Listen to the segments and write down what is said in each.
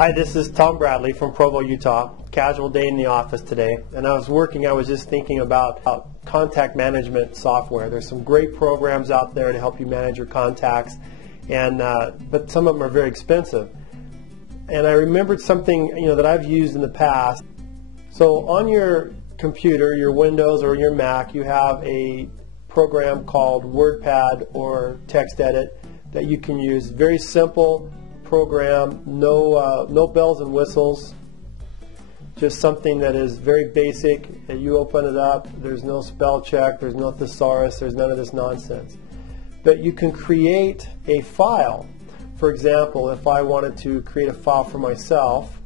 Hi, this is Tom Bradley from Provo, Utah. Casual day in the office today. And I was just thinking about contact management software. There's some great programs out there to help you manage your contacts, but some of them are very expensive. And I remembered something that I've used in the past. So on your computer, your Windows or your Mac, you have a program called WordPad or TextEdit that you can use. Very simple program, no bells and whistles, just something that is very basic. You open it up, there's no spell check, there's no thesaurus, there's none of this nonsense. But you can create a file. For example, if I wanted to create a file for myself,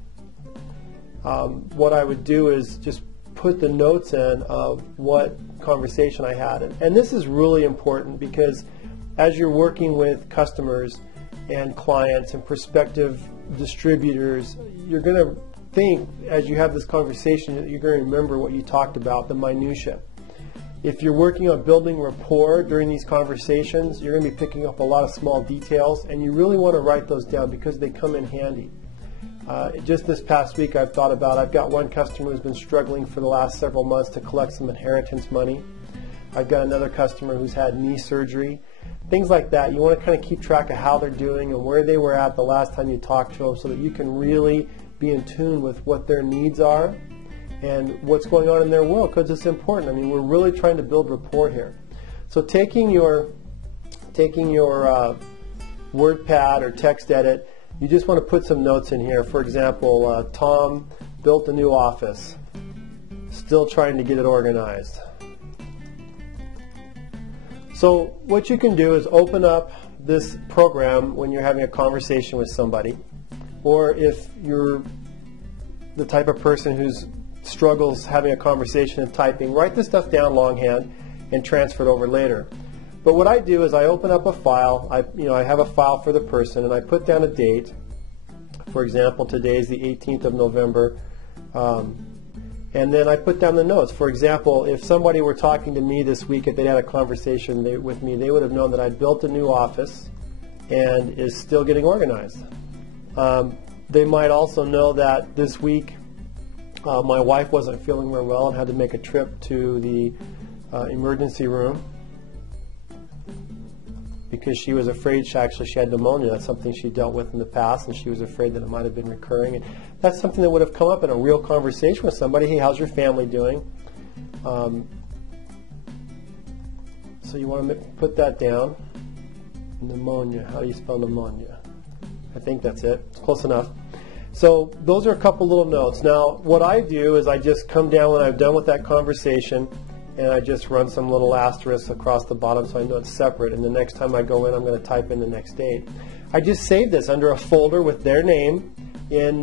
what I would do is just put the notes in of what conversation I had. And this is really important because as you're working with customers and clients and prospective distributors, you're going to think as you have this conversation that you're going to remember what you talked about, the minutia. If you're working on building rapport during these conversations, you're going to be picking up a lot of small details, and you really want to write those down because they come in handy. Just this past week I've got one customer who's been struggling for the last several months to collect some inheritance money. I've got another customer who's had knee surgery. Things like that. You want to kind of keep track of how they're doing and where they were at the last time you talked to them so that you can really be in tune with what their needs are and what's going on in their world, because it's important. I mean, we're really trying to build rapport here. So taking your WordPad or TextEdit, you just want to put some notes in here. For example, Tom built a new office, still trying to get it organized. So what you can do is open up this program when you're having a conversation with somebody, or if you're the type of person who struggles having a conversation and typing, write this stuff down longhand and transfer it over later. But what I do is I open up a file. I have a file for the person, and I put down a date. For example, today is the 18th of November. And then I put down the notes. For example, if somebody were talking to me this week, if they had a conversation with me, they would have known that I built a new office and is still getting organized. They might also know that this week my wife wasn't feeling very well and had to make a trip to the emergency room because she was afraid she had pneumonia. That's something she dealt with in the past, and she was afraid that it might have been recurring. And that's something that would have come up in a real conversation with somebody. Hey, how's your family doing? So you want to put that down. Pneumonia. How do you spell pneumonia? I think that's it. It's close enough. So those are a couple little notes. Now, what I do is I just come down when I'm done with that conversation, and I just run some little asterisks across the bottom so I know it's separate. And the next time I go in, I'm going to type in the next date. I just save this under a folder with their name in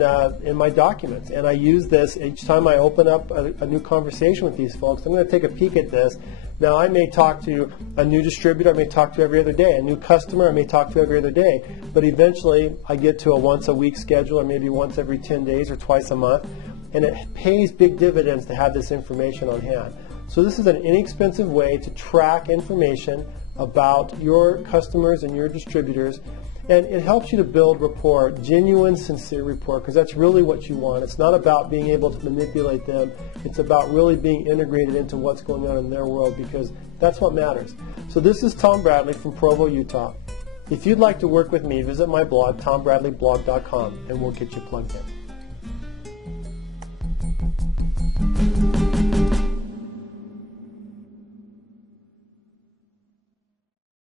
my documents. And I use this each time I open up a new conversation with these folks. I'm going to take a peek at this. Now, I may talk to a new distributor. I may talk to every other day. A new customer, I may talk to every other day. But eventually, I get to a once-a-week schedule, or maybe once every 10 days or twice a month. And it pays big dividends to have this information on hand. So this is an inexpensive way to track information about your customers and your distributors, and it helps you to build rapport, genuine, sincere rapport, because that's really what you want. It's not about being able to manipulate them. It's about really being integrated into what's going on in their world, because that's what matters. So this is Tom Bradley from Provo, Utah. If you'd like to work with me, visit my blog, tombradleyblog.com, and we'll get you plugged in.